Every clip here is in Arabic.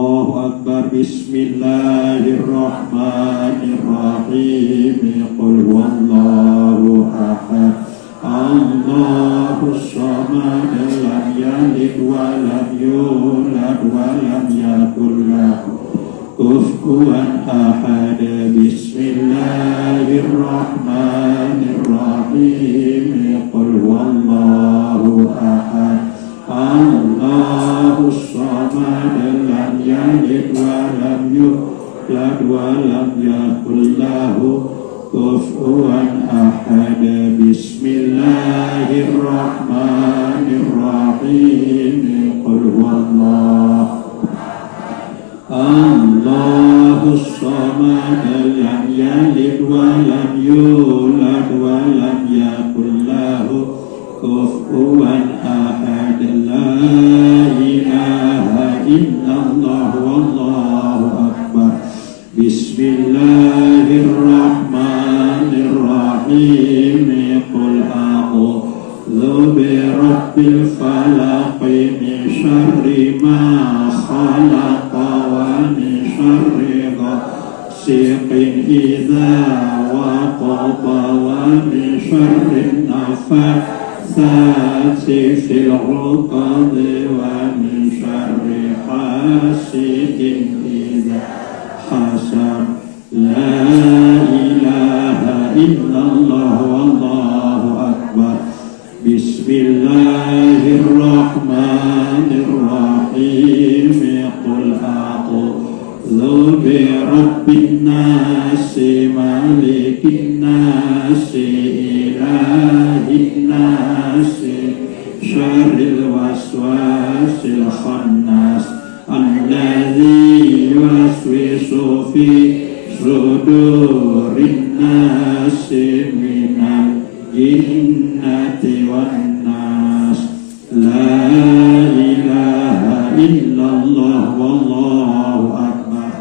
Allahu Akbar. Bismillahirrahmanirrahim. Qul huwallahu ahad. Allahus samad. Lam yalid wa lam yulad wa lam yakul lahu kufuwan ahad. Bismillahirrahmanirrahim. Qul huwallahu ahad. Allahus samad. Lam yalid wa lam yulad wa lam yakul lahu kufuwan ahad. Bismillahirrahmanirrahim. Qul huwallahu Allahus samad. Lam yalid wa lam yulad wa lam yakul lahu kufuwan ahad. La ilaha illallah wallahu akbar. Bismillahirrahmanirrahim. Qul a'udzu birabbil falaq min syarri ma khalaq wa min syarri ghasiqin idza waqab wa min syarri naffatsati fil 'uqad wa min syarri hasidin idza hasad. La ilaha illallah wallahu akbar. Bismillahirrahmanirrahim. Qul a'udzu birabbin nas malikin nas ilahin nas syarril waswasil khannas alladzi yuwaswisu fi sudurin nas minal jinnati wan nas. La ilaha illallah wallahu akbar.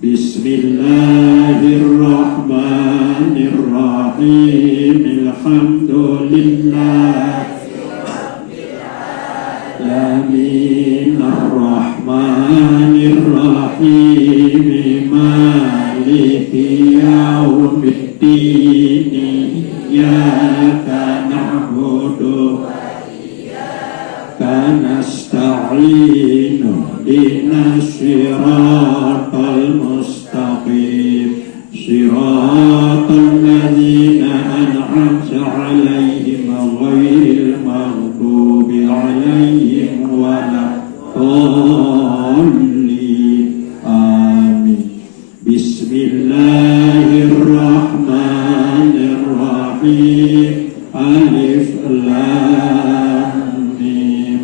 Bismillahirrahmanirrahim. Alhamdulillah alamin arrahmanirrahim maliki yaumiddin iyyaka na'budu wa iyyaka nasta'in ihdinas siratal mustaqim siratal ladzina an'amta 'alaihim ghairil maghdubi 'alaihim waladdallin. Amin. Bismillahirrahmanirrahim. Alif lam mim.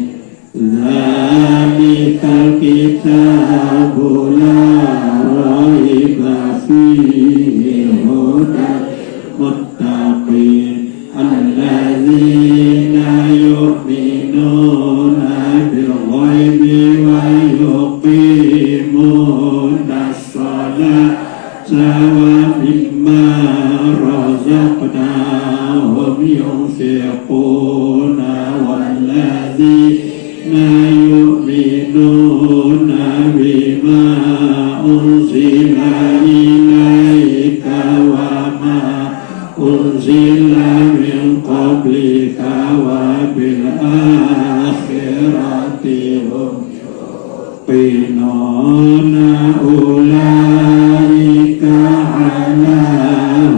Dzalikal kitabu la raiba fihi hudal muttaqin alladzina yu'minuna bil ghaibi wa yuqimunas sholata wa mimma razaqnahum yunfiquna walladzina yu'minuna bima unzila ilaika wa ma unzila min qablika wa bil akhirati hum yuqinuna ulaika ala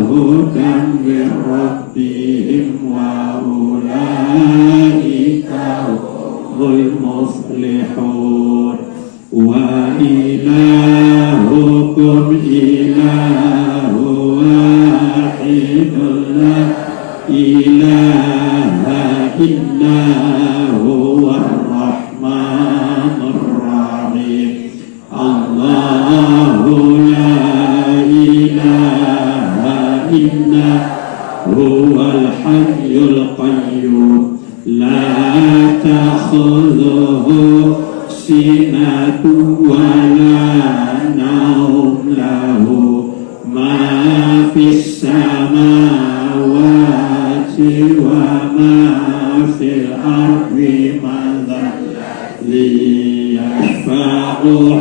hudan min rabbihim wa ulaika humul muflihun. Wa ilahukum ilahu wahidun la ilaha illa huwar rahmanur rahim. Allahu la ilaha illa huwal hayyul qayyum la ta'khudhuhu sinatun wa la nawm lahu ma fis samawati wa ma fil ardi man dhal ladzi yashfa'u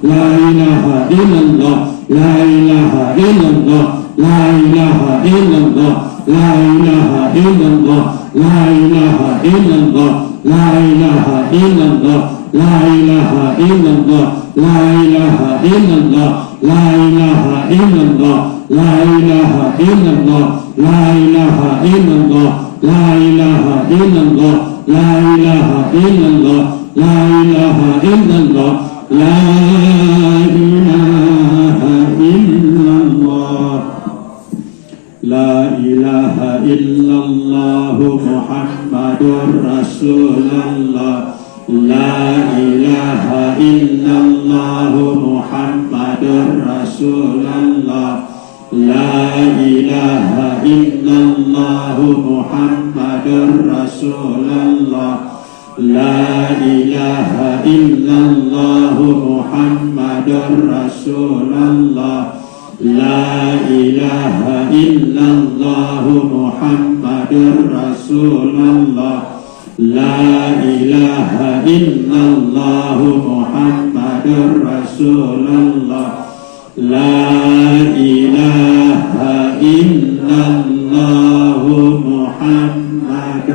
لا إله إلا الله لا إله إلا الله لا إله إلا الله لا إله إلا الله لا إله إلا الله لا إله إلا الله لا إله إلا الله لا إله إلا الله لا إله إلا الله لا إله إلا الله لا إله إلا الله لا إله إلا الله لا إله إلا الله لا إله إلا الله لا إله إلا الله لا إله إلا الله محمد رسول الله لا إله إلا الله محمد رسول الله لا إله إلا الله محمد رسول الله لا إله إلا الله محمد رسول الله لا إله إلا الله محمد رسول الله لا إله إلا الله محمد رسول الله لا إله إلا الله محمد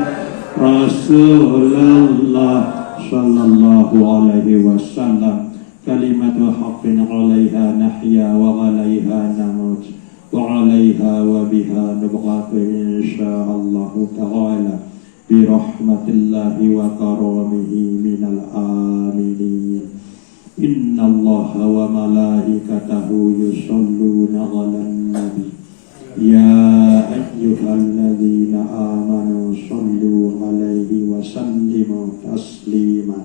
رسول الله صلى الله عليه وسلم كلمة حق عليها نحيا وعليها نموت وعليها وبها نبعث إن شاء الله تعالى برحمة الله وكرمه من الآمنين إن الله وملائكته يصلون على النبي يا أيها الذين آمنوا صلوا عليه وسلموا تسليما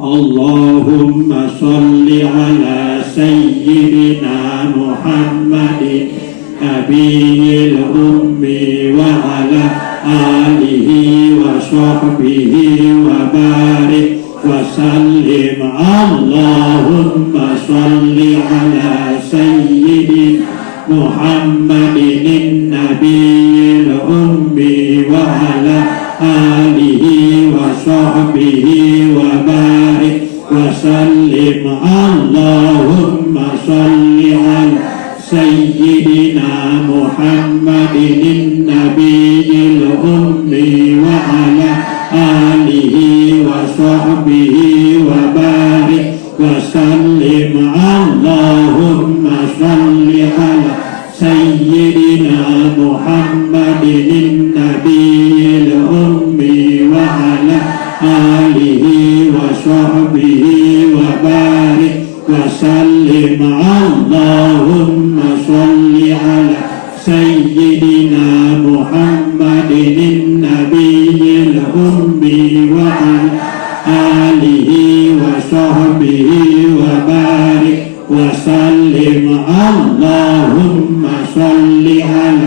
اللهم صل على سيدنا محمد نبي الأمي وعلى آله وصحبه وبارك وسلم اللهم صل على سيدنا محمد النبي الأمي وعلى آله وصحبه وبارك وسلم اللهم صل على سيدنا محمد النبي الأمي وعلى آله وصحبه وبارك وسلم اللهم صل على سيدنا محمد النبي الأمي وعلى آله وصحبه وبارك وسلم اللهم صل على سيدنا محمد النبي الأمي وعلى آله وصحبه وبارك وسلم اللهم صل على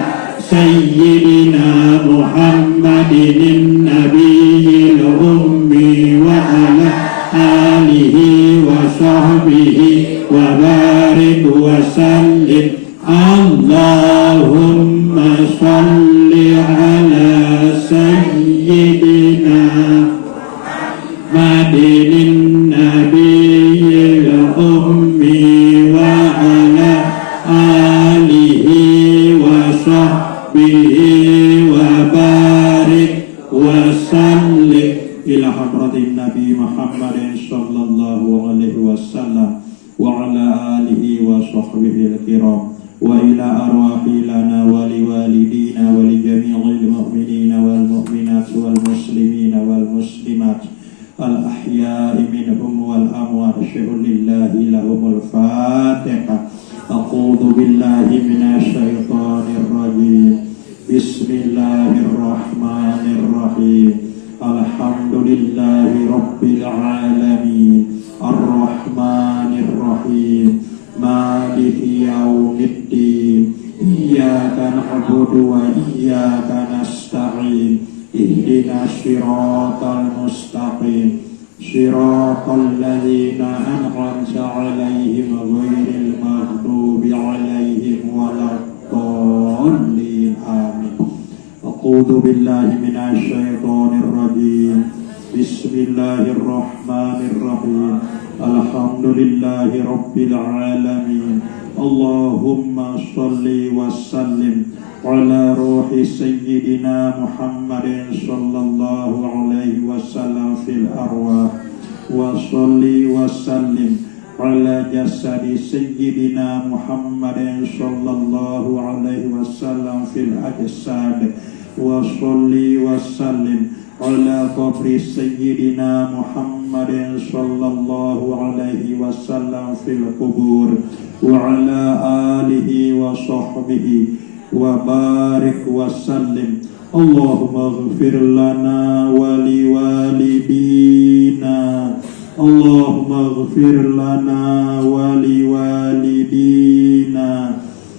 سيدنا محمد النبي الأمي وعلى آله وصحبه وبارك وسلم اللهم صل على سيدنا محمد النبي الأمي وعلى آله وصحبه وبارك وسلم إلى حضرة النبي محمد صلى الله عليه وسلم وعلى آله وصحبه الكرام وإلى أرواح لنا ولوالدينا ولجميع المؤمنين والمؤمنات والمسلمين والمسلمات الأحياء منهم والأموات شهد لله لهم الفاتحة أعوذ بالله من الشيطان الرجيم بسم الله الرحمن الرحيم الحمد لله رب العالمين الرحمن الرحيم مالك يوم الدين إياك نعبد وإياك نستعين اهدنا الصراط المستقيم صراط الذين أنعمت عليهم غير المغضوب عليهم ولا الضالين آمين أعوذ بالله من الشيطان الرجيم بسم الله الرحمن الرحيم Alhamdulillahi Rabbil Alamin. Allahumma salli wa sallim ala ruhi Sayyidina Muhammadin sallallahu alaihi wasallam fil arwah, wa salli wa sallim ala jasadi Sayyidina Muhammadin sallallahu alaihi wasallam fil ajsad, wa salli wa sallim ala qabri Sayyidina Muhammadin sallallahu alaihi wasallam fil qubur, wa ala alihi wa sahbihi wa barik wa sallim. Allahumma ighfir lana wa liwalidina, Allahumma ighfir lana wa liwalidina,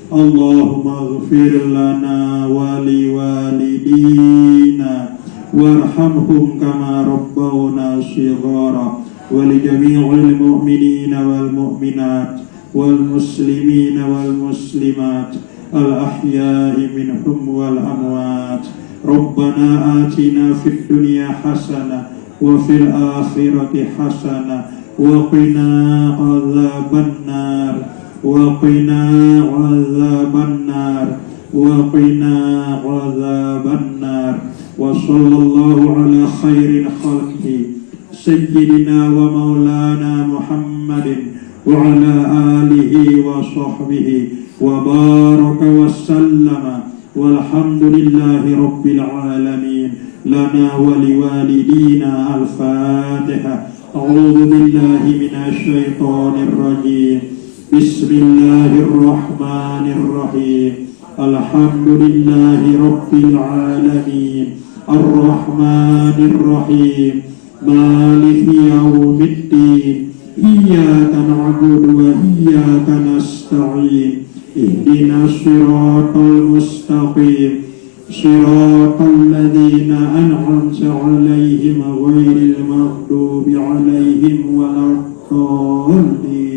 Allahumma ighfir lana wa liwalidina warhamhum kama rabbawna shighara, wa li jami'il mu'minina wal mu'minat wal muslimina wal muslimat al ahya'i minhum wal amwat. Rabbana atina fid dunya hasanah wa fil akhirati hasanah wa qina adzabannar, wa qina adzabannar, wa qina adzabannar. Wa sallallahu ala khairin khalqi sayyidina wa maulana Muhammadin wa ala alihi wa sahbihi wa baraka wa sallama, walhamdulillahi rabbil alamin. Lana wa liwalidina. Al-Fatiha. A'udzu billahi minasy syaithanir rajim. Bismillahirrahmanirrahim. Alhamdulillahi rabbil alamin. Ar-Rahmanir Rahim. Maliki yaumiddin. Iyyaka na'budu wa iyyaka nasta'in. Ihdinas siratal mustaqim. Siratal ladzina an'amta 'alaihim ghairil maghdubi 'alaihim waladdallin.